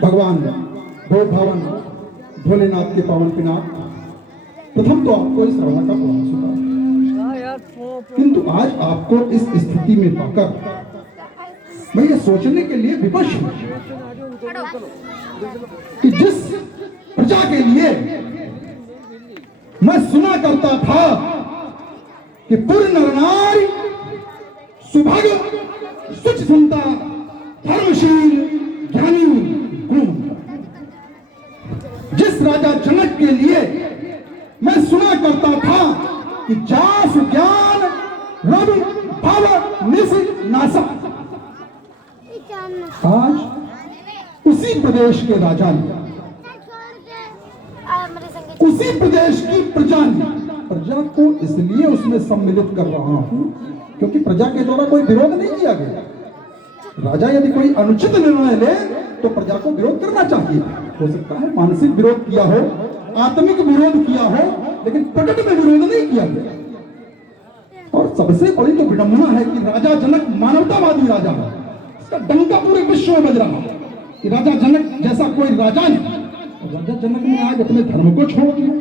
भगवान भोग भावन भोलेनाथ के पावन पिनाक, प्रथम तो आपको इस रौनक का प्रयास होगा, किंतु आज आपको इस स्थिति में पाकर मैं ये सोचने के लिए विवश हूं कि जिस प्रजा के लिए मैं सुना करता था कि पूर्ण नरनारी सुभाग्य सुच सुनता धर्मशील ज्ञानी गुण, जिस राजा जनक के लिए मैं सुना करता था कि जास ज्ञान रवि भाव निस नासा, आज उसी प्रदेश के राजा ने, उसी प्रदेश की प्रजा ने, प्रजा को इसलिए उसमें सम्मिलित कर रहा हूं क्योंकि प्रजा के द्वारा कोई विरोध नहीं किया गया। राजा यदि कोई अनुचित निर्णय ले तो प्रजा को विरोध करना चाहिए। हो सकता है मानसिक विरोध किया हो, आत्मिक विरोध किया हो, लेकिन प्रकट में विरोध नहीं किया गया। और सबसे बड़ी तो विडंबना है कि राजा जनक मानवतावादी राजा है, इसका डंका पूरे विश्व में बज रहा है कि राजा जनक जैसा कोई राजा नहीं। राजा जनक ने आज अपने धर्म को छोड़ दिया।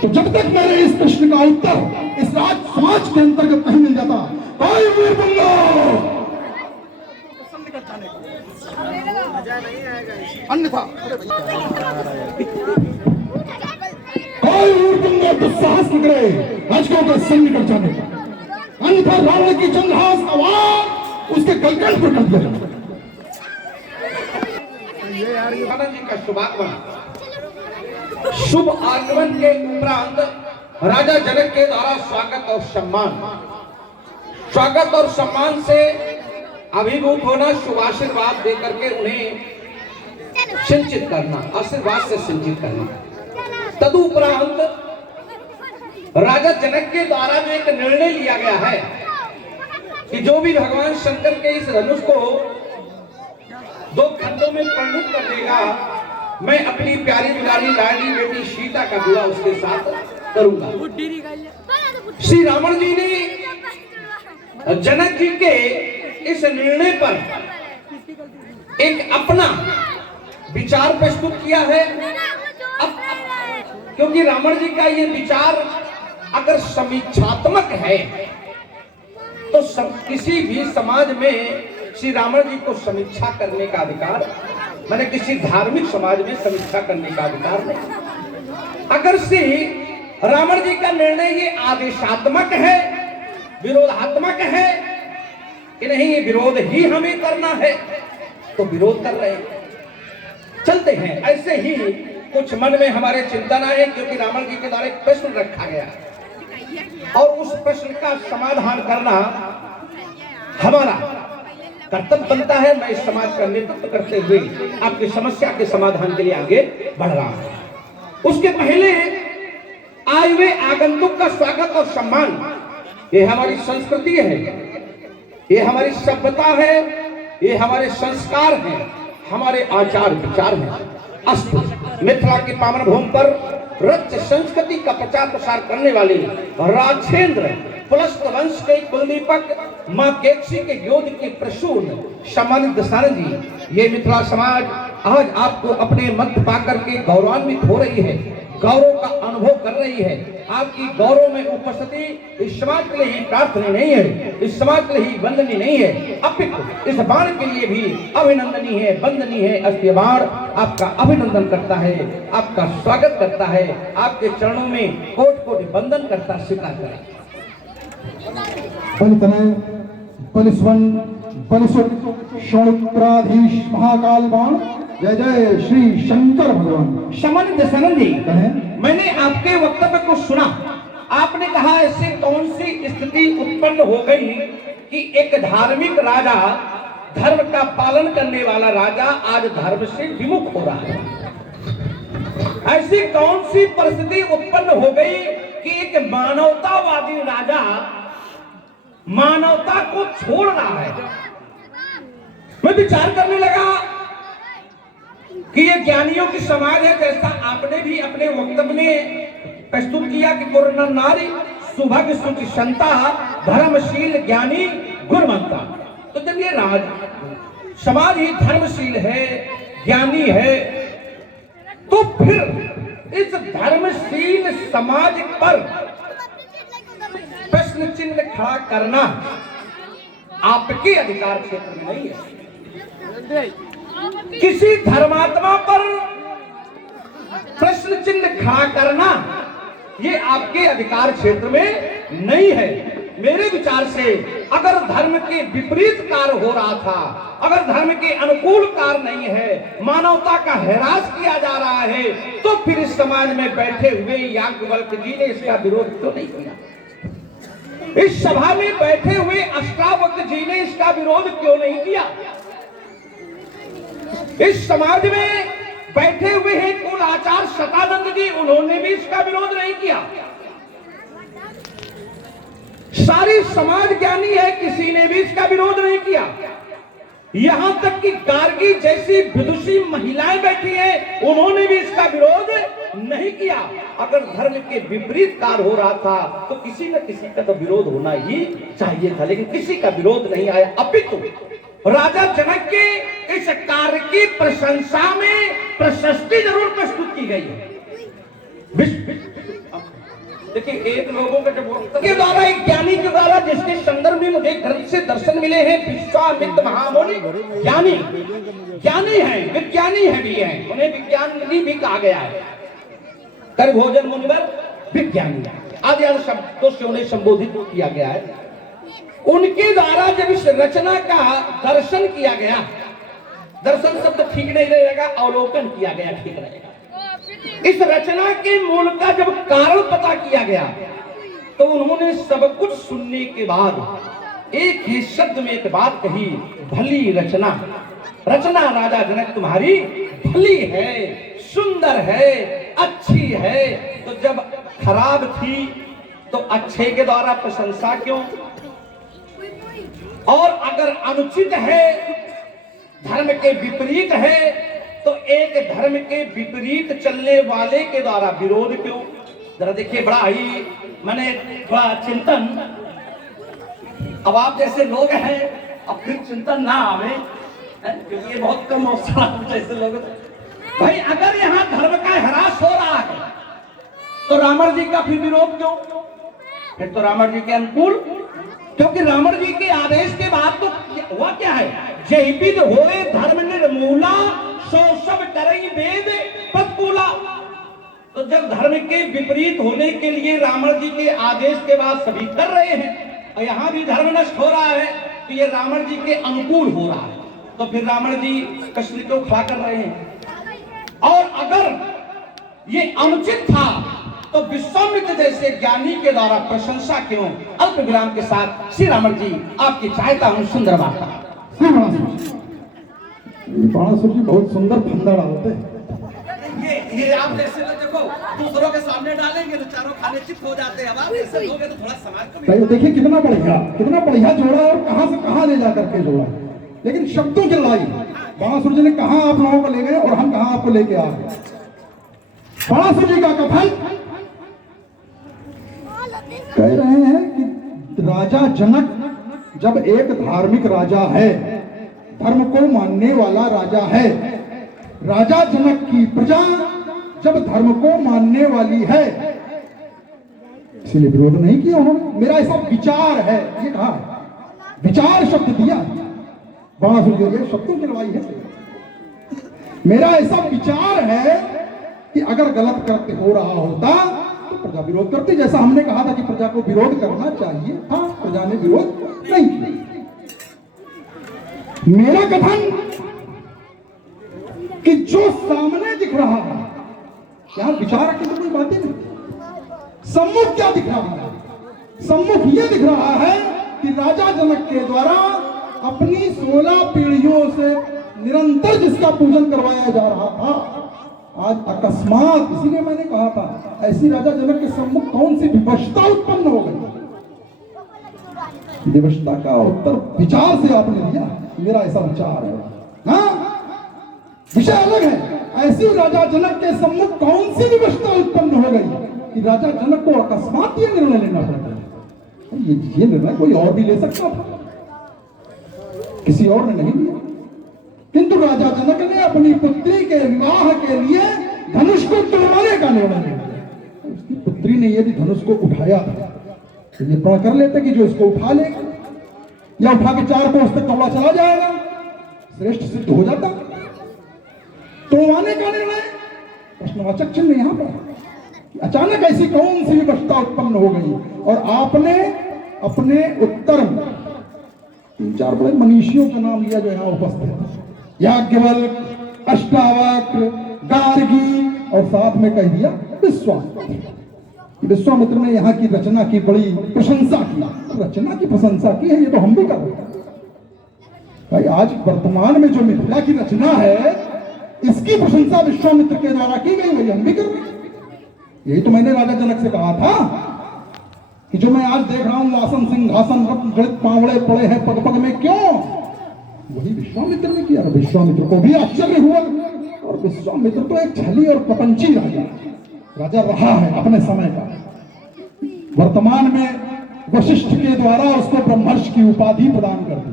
तो जब तक मेरे इस प्रश्न का उत्तर इस राज समाज के अंतर्गत नहीं मिल जाता, कोई वीर बंगो अन्यथा कोई वीर बंगो दुस्साहस न करे राजकों के संग निकल जाने का, अन्यथा रावण की चंद्रहास आवाज उसके गलगल पर कर दिया जाए। आनंद जी का शुभागमन, शुभ आगमन के उपरांत राजा जनक के द्वारा स्वागत और सम्मान से अभिभूत होना, शुभाशीर्वाद देकर के उन्हें सिंचित करना, आशीर्वाद से सिंचित करना। तदुपरांत राजा जनक के द्वारा जो एक निर्णय लिया गया है कि जो भी भगवान शंकर के इस धनुष को दो खंडों में परिणत कर देगा, मैं अपनी प्यारी दुलारी लाडली बेटी सीता का विवाह उसके साथ करूंगा। श्री रावण जी ने जनक जी के इस निर्णय पर एक अपना विचार प्रस्तुत किया है। क्योंकि रावण जी का ये विचार अगर समीक्षात्मक है तो किसी भी समाज में श्री रावण जी को समीक्षा करने का अधिकार, मैंने किसी धार्मिक समाज में समीक्षा करने का अधिकार नहीं। अगर श्री रावण जी का निर्णय ये आदेशात्मक है, विरोधात्मक है कि नहीं ये विरोध ही हमें करना है, तो विरोध कर रहे हैं, चलते हैं। ऐसे ही कुछ मन में हमारे चिंतन आए, क्योंकि रावण जी के द्वारा एक प्रश्न रखा गया और उस प्रश्न का समाधान करना हमारा कर्तव्य बनता है। मैं इस समाज का नेतृत्व करते हुए आपकी समस्या के समाधान के लिए आगे बढ़ रहा हूं। उसके पहले आए हुए आगंतुक का स्वागत और सम्मान, ये हमारी संस्कृति है, ये हमारी सभ्यता है, ये हमारे संस्कार हैं, हमारे आचार विचार हैं। अस्तु मिथिला की पावन भूमि पर रच संस्कृति का प्रचार प्रसार करने वाले राजेंद्र पुलस्त वंश के कुलदीपक मां केकसी के योद्ध के प्रसून सम्मानित दशरथ जी, ये मिथिला समाज आज आपको अपने मध्य पाकर के गौरवान्वित हो रही है, गौरव का अनुभव कर रही है। आपकी गौरव में उपस्थिति इस समाज के लिए ही प्रार्थनीय नहीं है, इस समाज के लिए ही वंदनीय नहीं है, अपितु इस बाण के लिए भी अभिनंदनीय है, वंदनीय है। अस्त्य बाण आपका अभिनंदन करता है, आपका स्वागत करता है, आपके चरणों में कोटि कोटि वंदन करता स्वीकार करें। बलिस्वन शौणित्राधीश महाकाल बाण, जय जय श्री शंकर भगवान। शमन दशरथ जी, मैंने आपके वक्तव्य को सुना। आपने कहा ऐसी कौन सी स्थिति उत्पन्न हो गई कि एक धार्मिक राजा, धर्म का पालन करने वाला राजा आज धर्म से विमुख हो रहा है। ऐसी कौन सी परिस्थिति उत्पन्न हो गई कि एक मानवतावादी राजा मानवता को छोड़ रहा है। मैं विचार करने लगा कि ये ज्ञानियों की समाज है, जैसा आपने भी अपने वक्तव्य में प्रस्तुत किया कि पूर्ण नारी सुभग सुचिसंता धर्मशील ज्ञानी गुणवंता। तो जब ये समाज ही धर्मशील है, ज्ञानी है, तो फिर इस धर्मशील समाज पर प्रश्न चिन्ह खड़ा करना आपके अधिकार क्षेत्र में नहीं है। किसी धर्मात्मा पर प्रश्न चिन्ह खड़ा करना ये आपके अधिकार क्षेत्र में नहीं है। मेरे विचार से अगर धर्म के विपरीत कार्य हो रहा था, अगर धर्म के अनुकूल कार्य नहीं है, मानवता का हैरास किया जा रहा है, तो फिर इस समाज में बैठे हुए याज्ञवल्क्य जी ने इसका विरोध क्यों नहीं किया? इस सभा में बैठे हुए अष्टावक्र जी ने इसका विरोध क्यों नहीं किया? इस समाज में बैठे हुए हैं कुल आचार्य शतानंद जी, उन्होंने भी इसका विरोध नहीं किया। सारी समाज ज्ञानी है, किसी ने भी इसका विरोध नहीं किया। यहां तक कि गार्गी जैसी विदुषी महिलाएं बैठी हैं, उन्होंने भी इसका विरोध नहीं किया। अगर धर्म के विपरीत कार्य हो रहा था तो किसी न किसी का तो विरोध होना ही चाहिए था, लेकिन किसी का विरोध नहीं आया। अपितु राजा जनक के इस कार्य की प्रशंसा में प्रशस्ति जरूर प्रस्तुत की गई है। देखिए, एक लोगों का जब के द्वारा, एक ज्ञानी के द्वारा, जिसके संदर्भ में मुझे ग्रंथ से दर्शन मिले हैं, विश्वामित्र महामुनि ज्ञानी हैं, विज्ञानी है भी हैं, उन्हें विज्ञानी भी कहा गया है। करभोजन मुनिवर विज्ञानी आदि शब्दों से उन्हें संबोधित किया गया है। उनके द्वारा जब इस रचना का दर्शन किया गया, दर्शन शब्द ठीक नहीं रहेगा, अवलोकन किया गया ठीक रहेगा। इस रचना के मूल का जब कारण पता किया गया, तो उन्होंने सब कुछ सुनने के बाद एक ही शब्द में एक बात कही, भली रचना। रचना राजा जनक तुम्हारी भली है, सुंदर है, अच्छी है। तो जब खराब थी तो अच्छे के द्वारा प्रशंसा क्यों? और अगर अनुचित है, धर्म के विपरीत है, तो एक धर्म के विपरीत चलने वाले के द्वारा विरोध क्यों? जरा देखिए, बड़ा ही मैंने बड़ा चिंतन, अब आप जैसे लोग हैं, अब फिर चिंतन ना आवे, क्योंकि ये बहुत कम अवसर जैसे लोग। भाई, अगर यहाँ धर्म का ह्रास हो रहा है तो रावण जी का फिर विरोध क्यों? फिर तो रावण जी के अनुकूल, क्योंकि रावण जी के आदेश के बाद तो हुआ क्या है, जय विद होए धर्म निर्मूला, सो सब करई वेद प्रतिकूला। तो जब धर्म के विपरीत होने के लिए रावण जी के आदेश के बाद सभी कर रहे हैं, और यहाँ भी धर्म नष्ट हो रहा है, तो ये रावण जी के अनुकूल हो रहा है, तो फिर रावण जी कष्ट क्यों खड़ा कर रहे हैं? और अगर ये अनुचित था तो विश्वामित्र जैसे ज्ञानी के द्वारा प्रशंसा क्यों? अल्प विराम के साथ श्री रावण जी आपकी चाहता हूं सुंदर वार्ता। बाणासुर जी बहुत सुंदर फंदा डालते हैं। ये आप जैसे लोग देखो दूसरों के सामने डालेंगे तो चारों खाने चित हो जाते हैं। आप ऐसे लोगे तो थोड़ा समाज को देखिए कितना बढ़िया जोड़ा, और कहां से कहां ले जा करके जोड़ा, लेकिन शब्दों की लड़ाई। बाणासुर जी ने कहां आप लोगों को ले गए और हम कहां आपको लेके आ गए। बाणासुर जी का कथन कह रहे हैं कि राजा जनक जब एक धार्मिक राजा है, धर्म को मानने वाला राजा है, राजा जनक की प्रजा जब धर्म को मानने वाली है, इसलिए विरोध नहीं किया उन्होंने। मेरा ऐसा विचार है, ये कहा विचार शब्द दिया बाणासुर जी, शब्दों की लड़ाई है। मेरा ऐसा विचार है कि अगर गलत करते हो रहा होता तो प्रजा विरोध करती, जैसा हमने कहा था कि प्रजा को विरोध करना चाहिए था, प्रजा ने विरोध नहीं किया। मेरा कथन कि जो सामने दिख रहा है, यहां विचार की तो कोई बात ही नहीं, सम्मुख क्या दिख रहा है? सम्मुख यह दिख रहा है कि राजा जनक के द्वारा अपनी 16 पीढ़ियों से निरंतर जिसका पूजन करवाया जा रहा था, आज अकस्मात, इसीलिए मैंने कहा था ऐसी राजा जनक के सम्मुख कौन सी विवशता उत्पन्न हो गई। विवशता का उत्तर विचार से आपने दिया, मेरा ऐसा विचार है। हाँ, विषय अलग है। ऐसी राजा जनक के सम्मुख कौन सी विवशता उत्पन्न हो गई कि राजा जनक को अकस्मात ये निर्णय लेना पड़ा। ये निर्णय कोई और भी ले सकता था। किसी और ने नहीं लिया। किंतु राजा जनक ने अपनी पुत्री के विवाह के लिए धनुष को तोड़वाने का निर्णय लिया। उसकी पुत्री ने यदि धनुष को उठाया तो ये प्रण कर लेते कि जो इसको उठा लेगा या उठा के 4 कोस तक कौवा चला जाएगा, श्रेष्ठ सिद्ध हो जाता। तोड़वाने का निर्णय, प्रश्नवाचक चिन्ह यहां पर। अचानक ऐसी कौन सी विवशता उत्पन्न हो गई? और आपने अपने उत्तर में 3-4 बड़े मनीषियों का नाम लिया जो यहां उपस्थित है, याज्ञवल्क्य, अष्टावक्र, गार्गी, और साथ में कह दिया विश्वामित्र। विश्वामित्र ने यहाँ की रचना की बड़ी प्रशंसा की। रचना की प्रशंसा की है, ये तो हम भी कर रहे हैं भाई। आज वर्तमान में जो मिथिला की रचना है, इसकी प्रशंसा विश्वामित्र के द्वारा की गई, वही हम भी कर रहे हैं। यही तो मैंने राजा जनक से कहा था कि जो मैं आज देख रहा हूं आसन सिंहासन रत्न जड़ित पावड़े पड़े हैं पग पग में, क्यों? वही विश्वामित्र ने किया। विश्वामित्र को भी आश्चर्य हुआ। और विश्वामित्र तो एक छली और प्रपंची राजा रहा है अपने समय का। वर्तमान में वशिष्ठ के द्वारा उसको ब्रह्मर्षि की उपाधि प्रदान कर दी।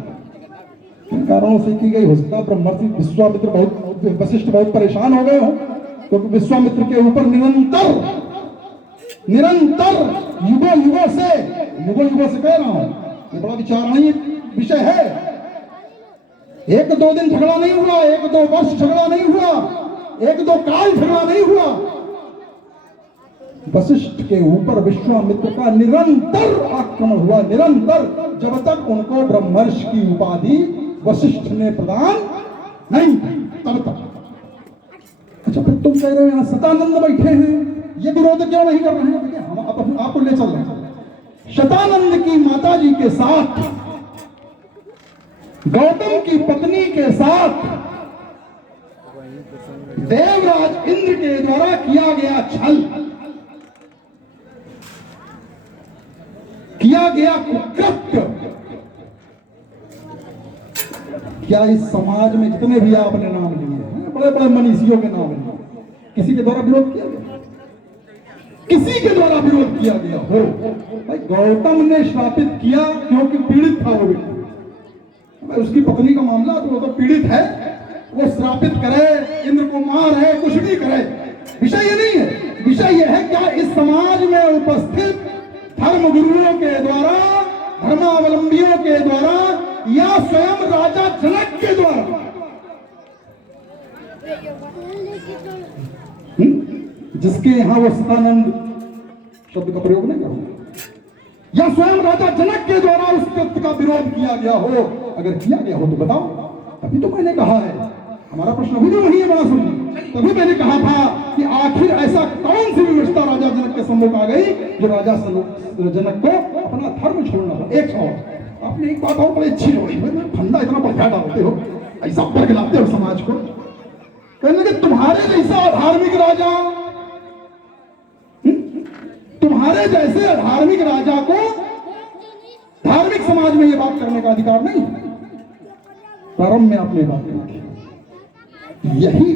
किन कारणों से की गई हो सकता? ब्रह्मर्षि विश्वामित्र वशिष्ठ बहुत परेशान हो गए हो, क्योंकि विश्वामित्र के ऊपर निरंतर युगों से कह रहा हूं, ये बड़ा विचारणीय विषय है। 1-2 दिन झगड़ा नहीं हुआ, 1-2 वर्ष झगड़ा नहीं हुआ, 1-2 काल झगड़ा नहीं हुआ। वशिष्ठ के ऊपर विश्वामित्र का निरंतर आक्रमण हुआ, निरंतर, जब तक उनको ब्रह्मर्षि की उपाधि वशिष्ठ ने प्रदान नहीं तब तक। अच्छा, फिर तुम कह रहे हो यहां शतानंद बैठे हैं, ये विरोध क्यों नहीं कर रहे हैं? देखिए, हम आपको ले चल रहे हैं। शतानंद की माता जी के साथ, गौतम की पत्नी के साथ देवराज इंद्र के द्वारा किया गया छल, किया गया कुकृत्य, क्या इस समाज में जितने भी आपने नाम लिए हैं, बड़े बड़े मनीषियों के नाम लिए, किसी के द्वारा विरोध किया गया? किसी के द्वारा विरोध किया गया हो? भाई, गौतम ने श्रापित किया क्योंकि पीड़ित था वो व्यक्ति। उसकी पत्नी का मामला, तो वो तो पीड़ित है, वो श्रापित करे, इंद्र को मारे, कुछ भी करे, विषय ये नहीं है। विषय ये है क्या इस समाज में उपस्थित धर्म गुरुओं के द्वारा, धर्मावलंबियों के द्वारा, या स्वयं राजा जनक के द्वारा जिसके यहां वो शतानंद शब्द का प्रयोग नहीं करूंगा, या स्वयं राजा जनक के द्वारा उस तत्व का विरोध किया गया हो? अगर किया गया हो तो बताओ। तभी तो मैंने कहा है, हमारा प्रश्न अभी भी वही है, बड़ा सुनिए। तभी मैंने कहा था कि आखिर ऐसा कौन सी व्यवस्था राजा जनक के सम्मुख आ गई जो राजा जनक को अपना धर्म छोड़ना हो? एक और आपने एक बात और बड़ी अच्छी होगी, ठंडा इतना बढ़िया डालते हो, ऐसा बरगलाते हो समाज को, कहने कि तुम्हारे जैसा धार्मिक राजा, तुम्हारे जैसे धार्मिक राजा को धार्मिक समाज में यह बात करने का अधिकार नहीं। प्रारंभ में आपने बात की, यही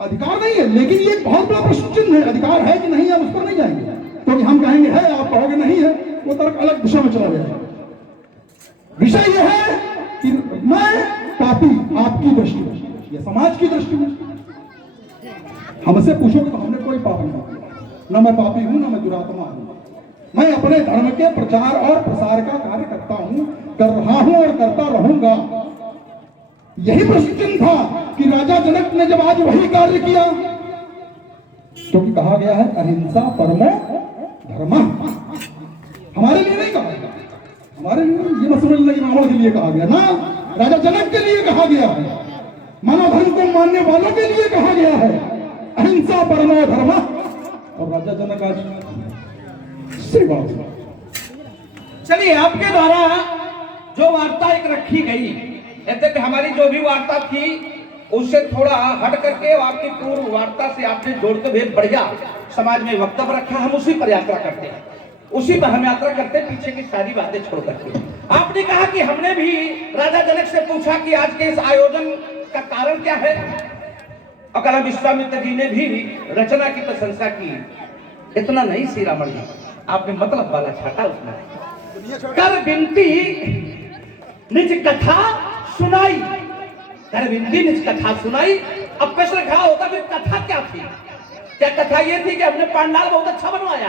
अधिकार नहीं है, लेकिन ये बहुत बड़ा प्रश्न चिन्ह है। अधिकार है कि नहीं, हम उस पर नहीं जाएंगे, क्योंकि हम कहेंगे है, आप कहोगे नहीं है, वो तर्क अलग दिशा में चला जाएगा। विषय यह है कि मैं पापी आपकी दृष्टि में, या समाज की दृष्टि में, हमसे पूछोगे तो हमने कोई पाप नहीं किया, न मैं पापी हूं, न मैं दुरात्मा हूं। मैं अपने धर्म के प्रचार और प्रसार का कार्य करता हूं, कर रहा हूं और करता रहूंगा। यही प्रश्न चिन्ह था कि राजा जनक ने जब आज वही कार्य किया, क्योंकि कहा गया है अहिंसा परमो धर्मः। हमारे लिए नहीं कहा गया, हमारे लिए ये मत समझ लें रावण के लिए कहा गया ना, राजा जनक के लिए कहा गया है, मानव धर्म को मानने वालों के लिए कहा गया है, अहिंसा परमो धर्मः। और राजा जनक आज सेवा। चलिए, आपके द्वारा जो वार्ता एक रखी गई, कहते कि हमारी जो भी वार्ता थी उससे थोड़ा हट करके आपकी पूर्व वार्ता से आपने जोड़ते हुए बढ़िया समाज में वक्तव्य रखा, हम उसी पर यात्रा करते हैं, उसी पर हम यात्रा करते हैं, पीछे की सारी बातें छोड़ करके। आपने कहा कि हमने भी राजा जनक से पूछा कि आज के इस आयोजन का कारण क्या है, और कहा विश्वामित्र जी ने भी रचना की प्रशंसा की। इतना नहीं श्री रावण जी, आपने मतलब वाला छाटा उसमें, कर बिनती निज कथा सुनाई, अरविंदी ने कथा सुनाई। अब प्रश्न खड़ा होता कि कथा क्या थी? क्या कथा ये थी कि हमने पंडाल बहुत अच्छा बनवाया?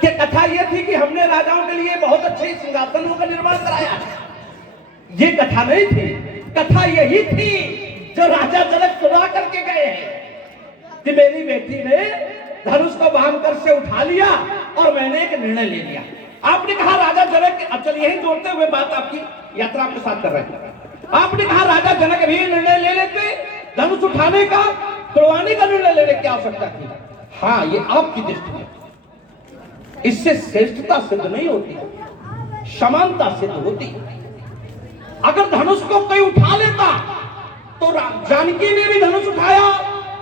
क्या कथा ये थी कि हमने राजाओं के लिए बहुत अच्छे सिंहासनों का निर्माण कराया? ये कथा नहीं थी। कथा यही थी जो राजा जनक सुना करके गए हैं कि मेरी बेटी ने धनुष को बांधकर से उठा लिया और मैंने एक निर्णय ले लिया। आपने कहा राजा जनक, अब चलिए यही जोड़ते हुए बात आपकी यात्रा आपके साथ कर रहे हैं। आपने कहा राजा जनक भी निर्णय ले लेते, धनुष उठाने का, तोड़वाने का निर्णय लेने की आवश्यकता थी। हाँ, ये आपकी दृष्टि है, इससे श्रेष्ठता सिद्ध नहीं होती, समानता सिद्ध होती। अगर धनुष को कोई उठा लेता तो जानकी ने भी धनुष उठाया,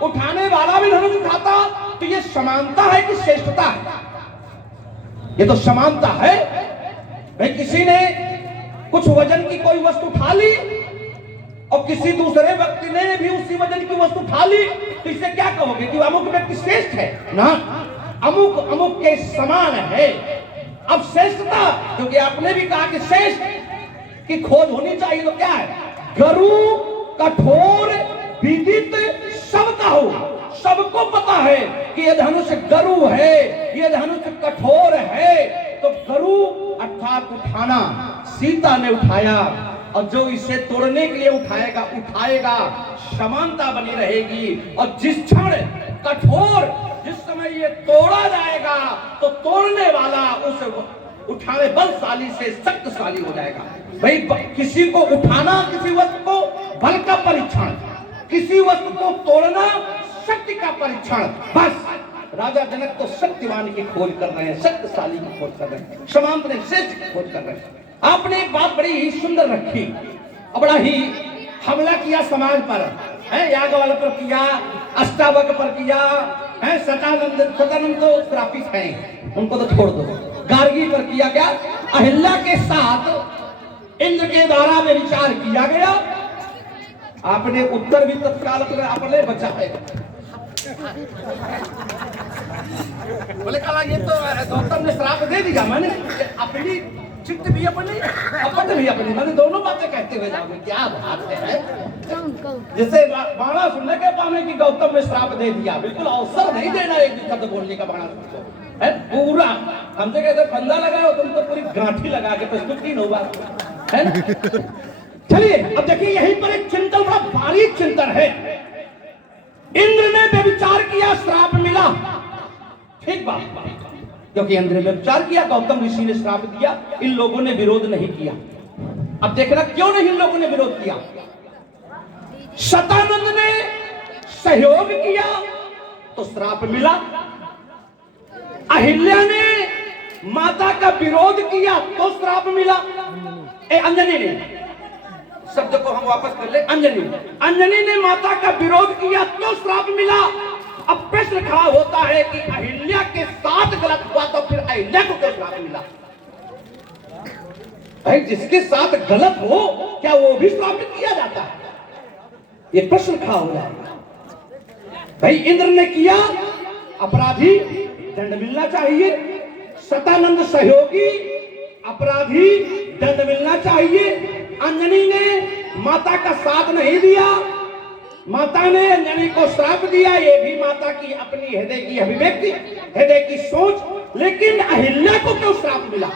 उठाने वाला भी धनुष उठाता, तो ये समानता है कि श्रेष्ठता है? ये तो समानता है। भाई किसी ने कुछ वजन की कोई वस्तु उठा ली और किसी दूसरे व्यक्ति ने भी उसी वजन की वस्तु उठा ली, तो इससे क्या कहोगे कि अमुक व्यक्ति श्रेष्ठ है? ना, अमुक अमुक के समान है। अब श्रेष्ठता, क्योंकि आपने भी कहा कि श्रेष्ठ की खोज होनी चाहिए, तो क्या है? गरु, कठोर, विदित, सबका हो, सबको पता है कि यह धनुष गरु है, यह धनुष कठोर है। तो गरु अर्थात उठाना सीता ने उठाया, और जो इसे तोड़ने के लिए उठाएगा उठाएगा, समानता बनी रहेगी। और जिस क्षण कठोर, जिस समय ये तोड़ा जाएगा तो तोड़ने वाला उस उठाने बलशाली से शक्तिशाली हो जाएगा। भाई किसी को उठाना, किसी वस्तु को बल का परीक्षण, किसी वस्तु को तोड़ना शक्ति का परीक्षण। बस राजा जनक तो शक्तिवान की खोज कर रहे हैं, शक्तिशाली की खोज कर रहे हैं, समांतर श्रेष्ठ की खोज कर रहे हैं। आपने एक बात बड़ी ही सुंदर रखी और बड़ा ही हमला किया समाज पर, है याज्ञवल्क्य पर किया, अष्टावक्र पर किया, है सतानंद तो श्रापित हैं, उनको तो छोड़ दो। गार्गी पर किया क्या? अहिल्या के साथ इंद्र के द्वारा में विचार किया गया। आपने उत्तर भी तत्काल अपने बचा है। बोले कहा ये तो गौतम ने श्राप दे दिया, मैंने अपनी चित्त भी अपनी, अपने भी अपनी, मैंने दोनों बातें कहते हुए जाओगे। क्या बात है? जैसे बाणा सुनने के पाने की गौतम ने श्राप दे दिया, बिल्कुल अवसर नहीं देना एक शब्द बोलने का। बाणा सुन है पूरा, हमसे कहते फंदा लगाओ, तुम तो पूरी गांठी लगा के प्रस्तुत नहीं होगा, है ना? चलिए अब देखिए, यहीं पर एक चिंतन, बड़ा बारीक चिंतन है। इंद्र ने व्यभिचार किया, श्राप मिला, ठीक बात, क्योंकि इंद्र ने व्यभिचार किया, गौतम ऋषि ने श्राप दिया, इन लोगों ने विरोध नहीं किया। अब देखना क्यों नहीं इन लोगों ने विरोध किया। शतानंद ने सहयोग किया तो श्राप मिला, अहिल्या ने माता का विरोध किया तो श्राप मिला। अंजनी ने, शब्द को हम वापस कर ले, अंजनी ने माता का विरोध किया तो श्राप मिला। अब प्रश्न खड़ा होता है कि अहिल्या के साथ गलत हुआ तो फिर अहिल्या को क्यों श्राप मिला? भाई जिसके साथ गलत हो क्या वो भी श्रापित किया जाता है? ये प्रश्न खड़ा हो रहा है। भाई इंद्र ने किया, अपराधी दंड मिलना चाहिए, शतानंद सहयोगी, अपराधी दंड मिलना चाहिए। अंजनी ने माता का साथ नहीं दिया, माता ने अंजनी को श्राप दिया, ये भी माता की अपनी हृदय की अभिव्यक्ति, हृदय की सोच। लेकिन अहिल्या को क्यों श्राप मिला?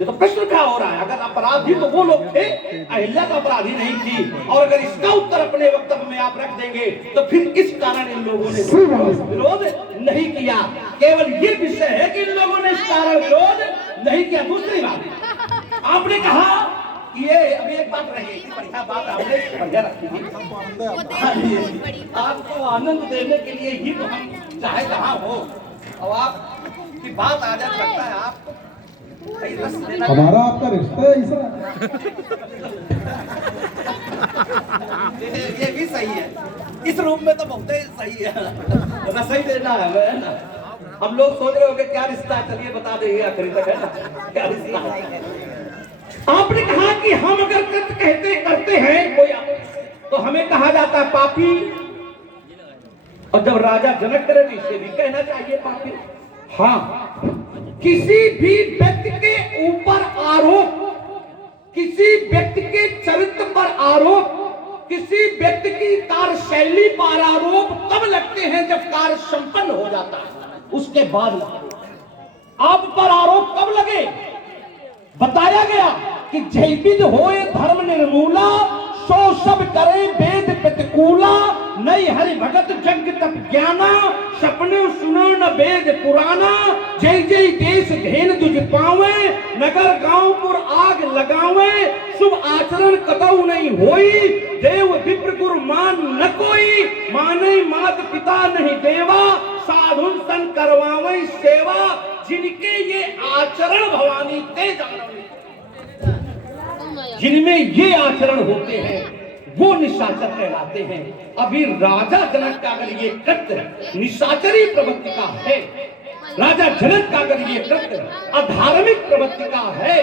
ये तो प्रश्न क्या हो रहा है। अगर अपराधी तो वो लोग थे, अहिल्या तो अपराधी नहीं थी। और अगर इसका उत्तर अपने वक्तव्य में आप रख देंगे तो फिर इस कारण इन लोगों ने विरोध नहीं किया। केवल ये विषय है कि इन लोगों ने इस कारण विरोध नहीं किया। दूसरी बात आपने कहा, ये अभी एक बात रही, बढ़िया बात आपने बढ़िया रखी थी। आपको आनंद देने के लिए ही तो हम चाहे जहाँ हो, और आपकी बात आ जाए, लगता है आपको हमारा आपका रिश्ता है ऐसा। ये भी सही है, इस रूम में तो बहुत ही सही है, सही देना है ना। हम लोग सोच रहे होंगे क्या रिश्ता है, चलिए बता देंगे आखिरी तक, है ना क्या रिश्ता है। आपने कहा कि हम अगर कहते करते हैं कोई तो हमें कहा जाता है पापी, और जब राजा जनक करे तो इसे भी कहना चाहिए पापी। हाँ, किसी भी व्यक्ति के ऊपर आरोप किसी व्यक्ति के चरित्र पर आरोप, किसी व्यक्ति की कार्यशैली पर आरोप तब लगते हैं जब कार्य संपन्न हो जाता है, उसके बाद लगते हैं। आप पर आरोप कब लगे? बताया गया कि जैविद होए धर्म निर्मूला, सो सब करे वेद प्रतिकूला, नई हरि भगत जग तप ज्ञाना, सपने सुनो न वेद पुराना, जय जय देश धेन दुज पावे, नगर गांवपुर आग लगावे, शुभ आचरण कतऊ नहीं होई, देव विप्र गुरु मान न कोई, माने मात पिता नहीं देवा, साधुन सन करवावे सेवा, जिनके ये आचरण भवानी ते जानवी, जिनमें ये आचरण होते हैं वो निशाचर कहलाते हैं। अभी राजा जनक का अगर ये कृत्य निशाचरी प्रवृत्ति का है, राजा जनक का अगर ये कृत्य अधार्मिक प्रवृत्ति का है,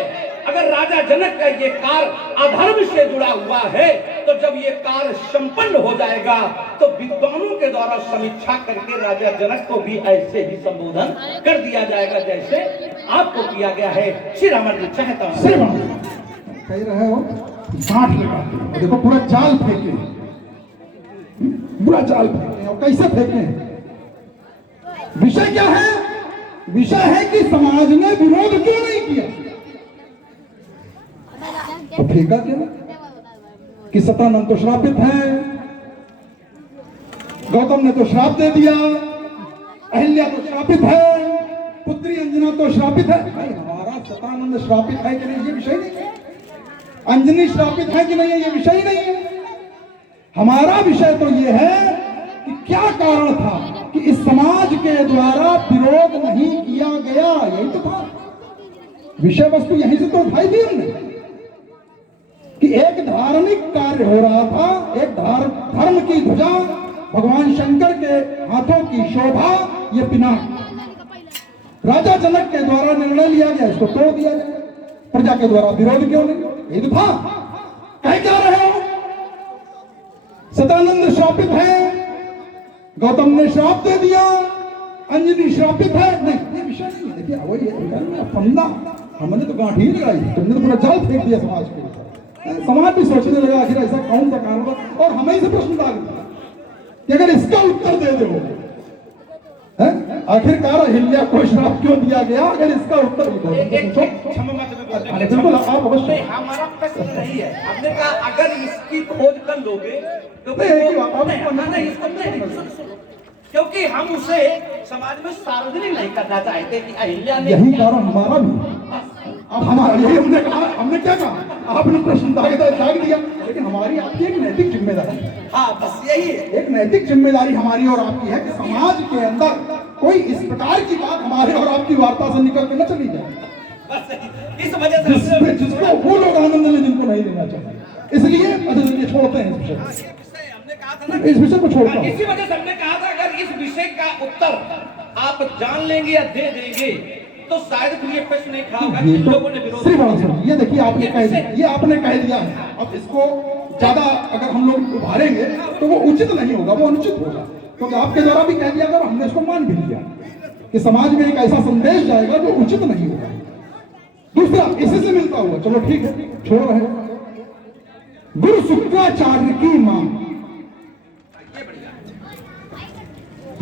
अगर राजा जनक का ये कार्य अधर्म से जुड़ा हुआ है, तो जब ये कार्य संपन्न हो जाएगा तो विद्वानों के द्वारा समीक्षा करके राजा जनक को भी ऐसे ही संबोधन कर दिया जाएगा जैसे आपको किया गया है। श्री रामन जी चाहता हूं कह रहे हो गांठ लगाते हैं, देखो पूरा जाल फेंके, पूरा जाल फेंके, और कैसे फेंके? विषय क्या है? विषय है कि समाज ने विरोध क्यों नहीं किया, तो फेंका क्यों? कि सतानंद तो श्रापित है, गौतम ने तो श्राप दे दिया, अहिल्या तो श्रापित है, पुत्री अंजना तो श्रापित है। भाई हमारा सतानंद श्रापित है कि नहीं ये विषय नहीं है, अंजनी श्रापित है कि नहीं है ये विषय नहीं है। हमारा विषय तो ये है कि क्या कारण था कि इस समाज के द्वारा विरोध नहीं किया गया, यही तो था विषय वस्तु। यहीं से तो उठाई थी हमने कि एक धार्मिक कार्य हो रहा था, एक धर्म की ध्वजा, भगवान शंकर के हाथों की शोभा, ये पिनाक राजा जनक के द्वारा निर्णय लिया गया, इसको तोड़ दिया जाए। प्रजा के द्वारा विरोध क्यों नहीं? ये तो था। कह क्या रहे हो? सतानंद श्रापित है, गौतम ने श्राप दे दिया, अंजनी श्रापित है, नहीं ये विषय नहीं है। देखिए वही है फंदा, हमने तो गांठ ही लगाई, तुमने तो पूरा जाल फेंक दिया समाज के ऊपर। समाज भी सोचने लगा आखिर ऐसा कौन सा कारण होगा, और हमें से प्रश्न डाल दिया कि अगर इसका उत्तर दे दो, आखिरकार अहिल्या को श्राप क्यों दिया गया, अगर इसका उत्तर बिल्कुल आप अवश्य। हमारा प्रश्न नहीं है, हमने कहा अगर इसकी खोज कर लोगे तो क्योंकि हम उसे समाज में सार्वजनिक नहीं करना चाहते कि अहिल्या ने, यही कारण हमारा भी। अब हमारा यही हमने कहा, हमने क्या कहा, आपने प्रश्न दाग दिया, लेकिन हमारी आपकी एक नैतिक जिम्मेदारी है। हाँ बस यही है, एक नैतिक जिम्मेदारी हमारी और आपकी है कि समाज के अंदर कोई इस प्रकार की बात हमारे और आपकी वार्ता से निकल के न चली जाए, बस इस वजह से जिसको वो लोग आनंद लें जिनको नहीं लेना चाहिए। इसलिए अच्छा छोड़ते हैं इस विषय, हमने कहा था ना, इस विषय को छोड़ता हूं। इसी वजह से हमने कहा था अगर इस विषय का उत्तर आप जान लेंगे या दे देंगे तो शायद फिर ये प्रश्न नहीं खड़ा होगा कि लोगों ने विरोध किया। ये देखिए आपने कह दिया, ये आपने कह दिया है, अब इसको ज्यादा अगर हम लोग उभारेंगे तो वो उचित नहीं होगा, वो अनुचित होगा, क्योंकि आपके द्वारा भी कह दिया और हमने इसको मान भी लिया कि समाज में एक ऐसा संदेश जाएगा जो उचित नहीं होगा। दूसरा इसी से मिलता हुआ, चलो ठीक है छोड़ रहे, गुरु शुक्राचार्य की मां,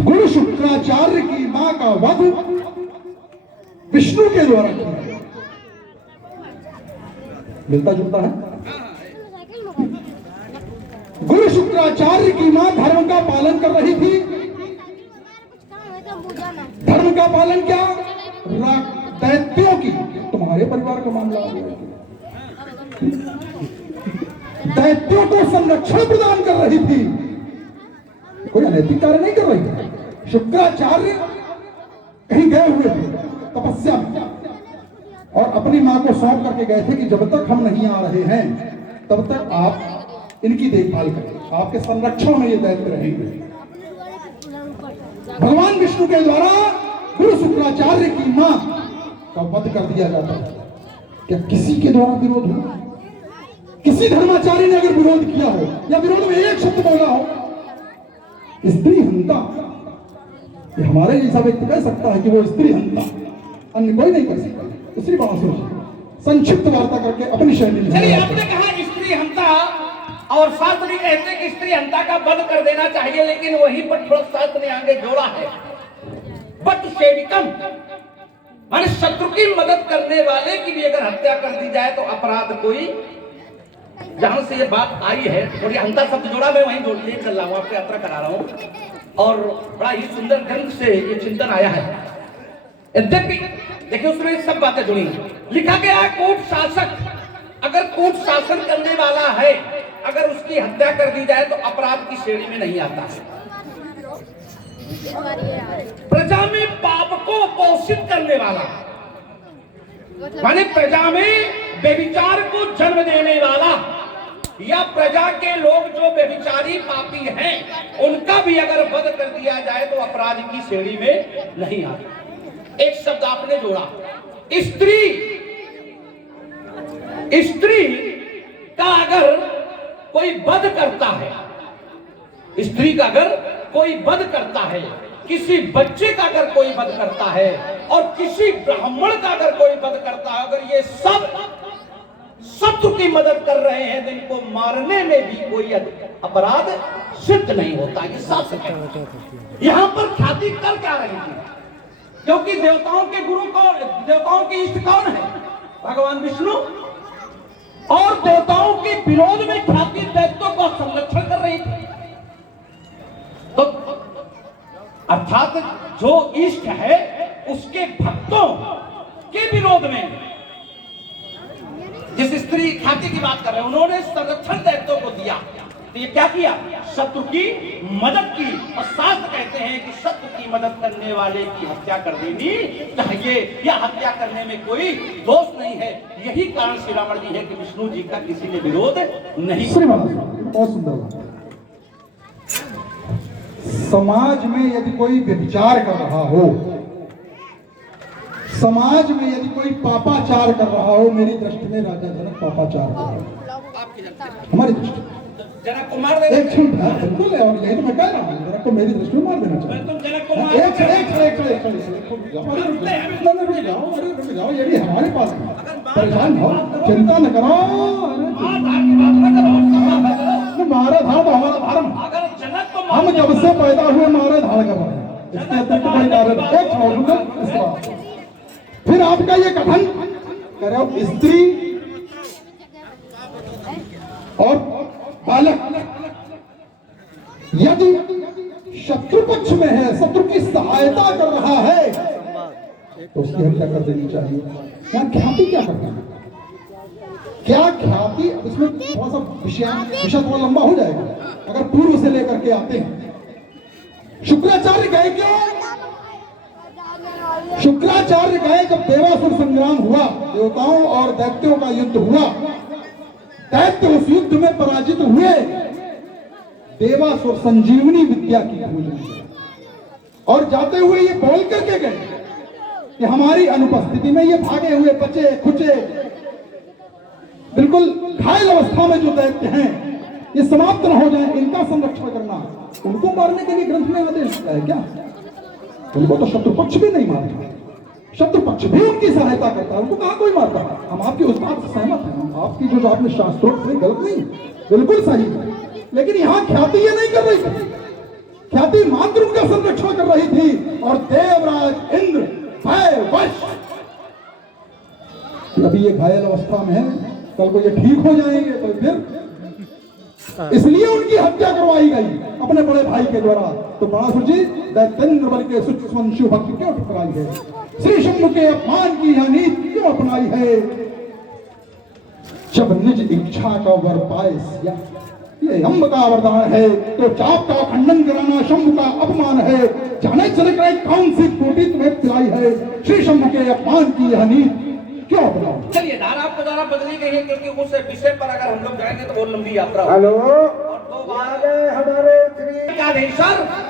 गुरु शुक्राचार्य की मां का वध विष्णु के द्वारा किया, मिलता जुलता है। गुरु शुक्राचार्य की मां धर्म का पालन कर रही थी। धर्म का पालन क्या? दैत्यों की, तुम्हारे परिवार का मामला आ गया, दैत्यों को संरक्षण प्रदान कर रही थी, कोई अनैतिक कार्य नहीं कर रही थी। शुक्राचार्य कहीं गए हुए थे तपस्या में, और अपनी मां को सौंप करके गए थे कि जब तक हम नहीं आ रहे हैं तब तक आप इनकी देखभाल करें, आपके संरक्षण में ये दैत्य रहेंगे। भगवान विष्णु के द्वारा गुरु शुक्राचार्य की मां का वध कर दिया जाता है। क्या किसी के द्वारा विरोध हुआ? किसी धर्माचार्य ने अगर विरोध किया हो या विरोध में एक शब्द बोला हो, स्त्री हंता, ये हमारे जैसा व्यक्ति कह सकता है कि वो स्त्री हंता, अन्य कोई नहीं कर सकता। दूसरी बात सोचिए, संक्षिप्त वार्ता करके अपनी शैली में चलिए, आपने कहा स्त्री हंता, और शास्त्री कहते हैं कि स्त्री हंता का वध कर देना चाहिए, लेकिन वही पर थोड़ा शास्त्र ने आगे जोड़ा है, बट सेविकम, माने शत्रु की मदद करने वाले की भी अगर हत्या कर दी जाए तो अपराध कोई, जहां से ये बात आई है, थोड़ी हंता शब्द जोड़ा, मैं वहीं जोड़ ले चल रहा हूं, आपको यात्रा करा रहा हूं, और बड़ा ही सुंदर ग्रंथ से ये चिंतन आया है। यद्यपि देखिए उसमें सब बातें जुड़ी हैं। लिखा गया है कूट शासक, अगर कूट शासन करने वाला है, अगर उसकी हत्या कर दी जाए तो अपराध की श्रेणी में नहीं आता है। प्रजा में पाप को पोषित करने वाला, माने प्रजा में व्यभिचार को जन्म देने वाला, या प्रजा के लोग जो व्यभिचारी पापी हैं उनका भी अगर वध कर दिया जाए तो अपराध की श्रेणी में नहीं आता। एक शब्द आपने जोड़ा, स्त्री का अगर कोई वध करता है, स्त्री का अगर कोई वध करता है, किसी बच्चे का अगर कोई वध करता है, और किसी ब्राह्मण का अगर कोई वध करता है, अगर ये सब शत्रु की मदद कर रहे हैं तो इनको मारने में भी कोई अपराध सिद्ध नहीं होता। ये शास्त्र है। यहां पर ख्याति कर क्या रही थी, क्योंकि देवताओं के गुरु कौन, देवताओं के इष्ट कौन है? भगवान विष्णु, और देवताओं के विरोध में ख्याति दैत्यों का संरक्षण कर रही थी। तो अर्थात जो इष्ट है उसके भक्तों के विरोध में जिस स्त्री ख्याति की बात कर रहे हैं, उन्होंने संरक्षण दैत्यों को दिया, तो ये क्या किया? शत्रु की मदद की। और शास्त्र कहते हैं कि शत्रु की मदद करने वाले की हत्या कर देनी चाहिए, या हत्या करने में कोई दोष नहीं है। यही कारण श्री रावण जी है कि विष्णु जी का किसी ने विरोध नहीं। बहुत सुंदर बात। समाज में यदि कोई व्यभिचार कर रहा हो, समाज में यदि कोई पापाचार कर रहा हो, मेरी दृष्टि में राजा जनक पापाचार कर रहा है, हमारी दृष्टि जनक को मार एक क्षण बिल्कुल है, और यही तो मैं कह रहा हूँ, जनक को मेरी दृष्टि में मार देना चाहिए। रुक जाओ, ये भी हमारे पास है, परेशान हो, चिंता न करो, मारा धाड़ तो हमारा धर्म, हम जब से पैदा हुए मारे धाड़ कर रहे हैं, इसके अतिरिक्त कोई कार्य एक छोड़। फिर आपका ये कथन करो, स्त्री और बालक यदि शत्रु पक्ष में है, शत्रु की सहायता कर रहा है, तो उसकी हत्या कर देनी चाहिए। क्या ख्याति क्या करता है? क्या ख्याति, इसमें थोड़ा सा विषय थोड़ा लंबा हो जाएगा अगर पूर्व से लेकर के आते हैं। शुक्राचार्य गए क्यों? शुक्राचार्य गए जब देवासुर संग्राम हुआ, देवताओं और दैत्यों का युद्ध हुआ, दैत्य उस युद्ध में पराजित हुए, देवासुर संजीवनी विद्या की खोज में, और जाते हुए ये बोल करके गए कि हमारी अनुपस्थिति में ये भागे हुए बचे खुचे बिल्कुल घायल अवस्था में जो दैत्य हैं ये समाप्त न हो जाए, इनका संरक्षण करना, उनको मारने के लिए ग्रंथ में आदेश है क्या? उनको तो शत्रु पक्ष भी नहीं मारता, शत्रु पक्ष भी उनकी सहायता करता है, उनको कहां कोई मारता है। हम आपकी उस बात से सहमत हैं, आपकी जो आपने शास्त्रोक्त में गलत नहीं, बिल्कुल सही है, लेकिन यहाँ ख्याति ये नहीं कर रही थी, ख्याति मात्र उनका संरक्षण कर रही थी, और देवराज इंद्र भय वश, अभी ये घायल अवस्था में है, कल को ये ठीक हो जाएंगे तो फिर, इसलिए उनकी हत्या करवाई गई अपने बड़े भाई के द्वारा। तो बड़ा जी दैत्येंद्र बल के शिव भक्त क्यों ठुकराई है? श्री शंभु के अपमान की यह नीति क्यों अपनाई है? जब निज इच्छा का वर पाए सिया, ये अम्ब का वरदान है, तो चाप का खंडन कराना शंभु का अपमान है। जाने चले कौन सी टूटी तुम्हें पिलाई है? श्री शंभु के अपमान की यह नीति क्यों अपनाओ? चलिए धारा आपको द्वारा बदली गई है, क्योंकि उस विषय पर अगर हम लोग जाएंगे तो बहुत लंबी यात्रा होगी। हेलो, हमारे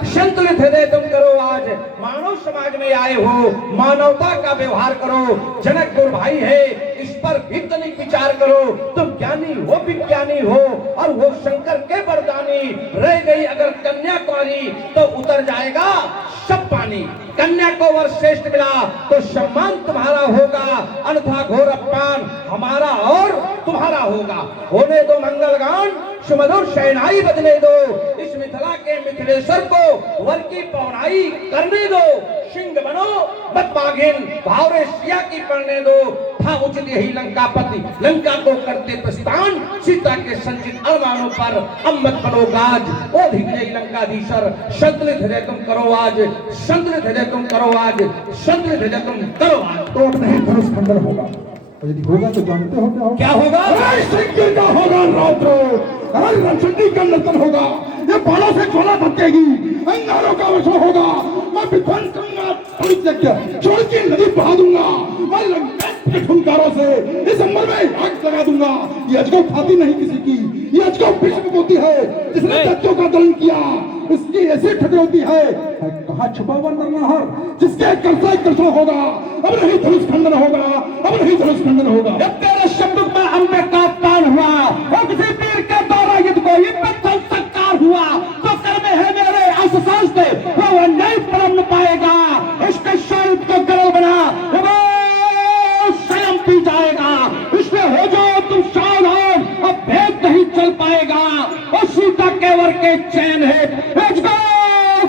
संतुलित हृदय तुम करो आज, मानव समाज में आए हो, मानवता का व्यवहार करो। जनक गुरु भाई है, इस पर भी तनिक विचार करो। तुम ज्ञानी हो, विज्ञानी हो और वो शंकर के वरदानी। रह गई अगर कन्याकुमारी तो उतर जाएगा सब पानी। कन्या को वर श्रेष्ठ मिला तो सम्मान तुम्हारा होगा, अन्यथा घोर अपमान हमारा और तुम्हारा होगा। होने दो मंगल गान, सुमधुर शहनाई बजने दो। इस मिथिला के मिथिलेश्वर को वर की पौनाई करने दो। सिंह बनो मत बाघिन, भावरे सिया की पढ़ने दो। था उचित यही लंकापति, लंका को करते प्रस्थान। सीता के संचित अरमानों पर अब मत बनो गाज। ओ धिजई लंकाधीशर, संतलित हृदय तुम करो आज, संतलित हृदय तुम करो आज, संतलित हृदय तुम करो आज। तो अब नहीं धनुष खंडन होगा, और यदि होगा तो जानते हो क्या होगा? क्या होगा? श्रृंगी का होगा रौद्र, रणचंडी का नर्तन होगा। ये बालों से ज्वाला भटकेगी, अंगारों का वशो होगा। मैं विध्वंस करूंगा, छोड़ की नदी बहा दूंगा। मैं लंकेश के ठुमकारों से इस अंबर में आग लगा दूंगा। ये अजगब खाती नहीं किसी की, ये अजगब विश्व होती है जिसने तत्वों का दलन किया। इसकी ऐसी ठकरौती है कहाँ छुपा हुआ नरनाहर, जिसके कर्षण कर्षण होगा। अब नहीं धनुष खंडन होगा, अब नहीं धनुष खंडन होगा। जब तेरे शब्द में अम्बे का तान हुआ और किसी तीर के द्वारा युद्ध को संस्कार हुआ तो कर में है मेरे ऐसे सांसते वो नहीं परम पाएगा। इसके शरीर को गरल बना वो स्वयं पी जाएगा। इसमें हो जाओ तुम सावधान, अब भेद नहीं चल पाएगा। और सीता के वर के चैन है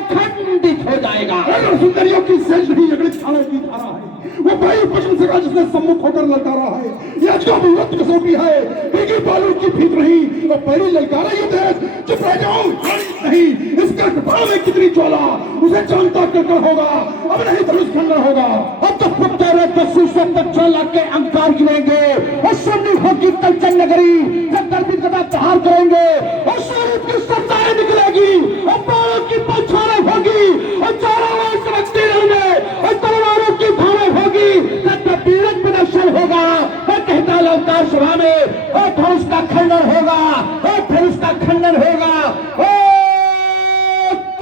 खंडित हो जाएगा। सुंदरियों की सेज नहीं अगले खाने की धारा है। वो भाई पश्चिम से जिसने सम्मुख होकर ललकारा है। ये आज का विवत कसौटी है, बेगी बालू की भीत नहीं और पहली ललकारा युद्ध है। चुप रह जाओ नहीं, इसका कपाल में कितनी ज्वाला, उसे जानता कर होगा। अब नहीं धनुष खंडन होगा। अब तो पुत्र तक ज्वाला के अंकार गिरेंगे और सुननी होगी कंचन नगरी। जब दर्पित कदा प्रहार करेंगे और सूर्य की सरताएं निकलेगी और बालों की बौछारें होगी और चारों ओर चमकती रहेंगे और तलवारों की धारें होगी। तब पीड़ित प्रदर्शन होगा और कहता लंकार सभा में और धनुष का खंडन होगा, और धनुष का खंडन होगा,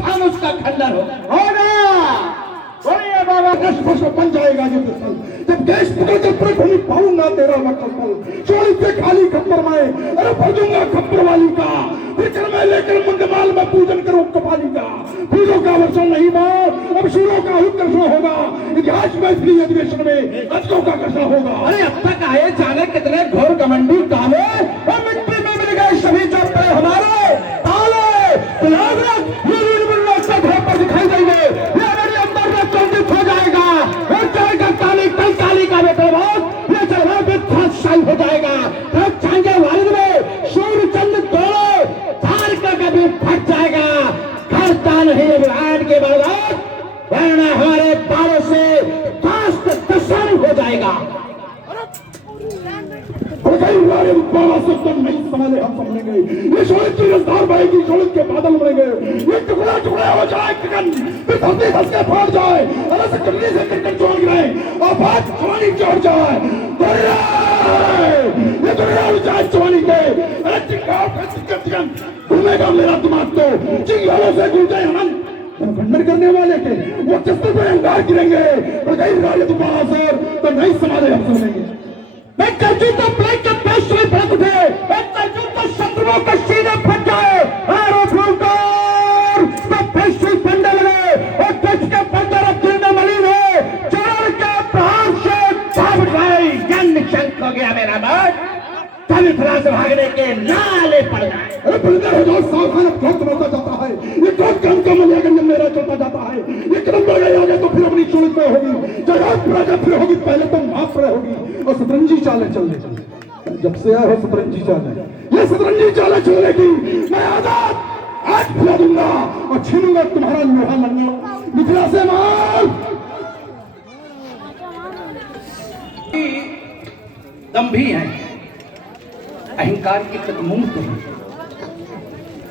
धनुष का खंडन होगा। बाबा देश बन जाएगा युद्ध स्थल। जब देश पकड़ कर पृथ्वी पाऊंगा तेरा वक्षस्थल। चोरी से खाली खप्पर में अरे भर दूंगा खप्पर वाली का। फिर मैं लेकर मंगमाल में पूजन करूं कपाली का। फूलों का वर्षण नहीं मां, अब शूरों का उत्कर्षण होगा। इतिहास में इसलिए अधिवेशन में अजगों का कर्षण होगा। अरे अब तक आए जाने कितने घोर घमंडी काले और मिट्टी में मिल गए सभी चौपड़े हमारे ताले घर पर दिखाई देंगे। ये मेरे अंदर में चंदित हो जाएगा और जाएगा काली कल काली का बेतरबाज ये चलवा विध्वंसशाही हो जाएगा। तो चांगे वालिद में सूर्य चंद्र दोनों धार का कभी फट जाएगा। घरता नहीं विराट के बर्बाद वरना हमारे बालों से दर्शन हो जाएगा। बाबा से तुम नहीं संभाले हम संभलेंगे। ये शोलित की रफ्तार बढ़ेगी, शोलित के बादल उड़ेंगे। ये टुकड़ा टुकड़ा हो जाए गगन, फिर धरती धस के फाड़ जाए। अरे से कन्नी से क्रिकेट जोड़ गिरे और बात जवानी चढ़ जाए। ये दुनिया उड़ जाए जवानी के। अरे चिंगाओ घूमेगा मेरा दिमाग तो चिंगारों से घूमते हम खंडन करने वाले के वो चस्ते पे अंगार गिरेंगे। तो नहीं संभाले हम संभलेंगे। मैं करती तो प्लेट के पेश में फट उठे, मैं करती तो शत्रुओं के सीने फट जाए। तो पेश पंडे लगे और पेश के पंडे दिल में मलिन है। चोर के प्रहार से भाग गए। जन शंक हो गया मेरा बात, कभी फला से भागने के नाले पड़ जाए। अरे बंदे हो जाओ, सावधान क्रोध बनता जाता है। ये क्रोध कम कम लेकर जब मेरा चलता जाता है। ये कदम बढ़ गए आगे तो फिर अपनी चोट में होगी। जब फिर होगी पहले तो माफ रहे होगी और सतरंजी चालें चलने। जब से आए हो सतरंजी चालें, ये सतरंजी चालें चलने की मैं आजाद आज खिला दूंगा और छीनूंगा तुम्हारा लोहा लंगा मिथिला से माल। दम्भी हैं, अहंकार की प्रतिमुक्त हैं।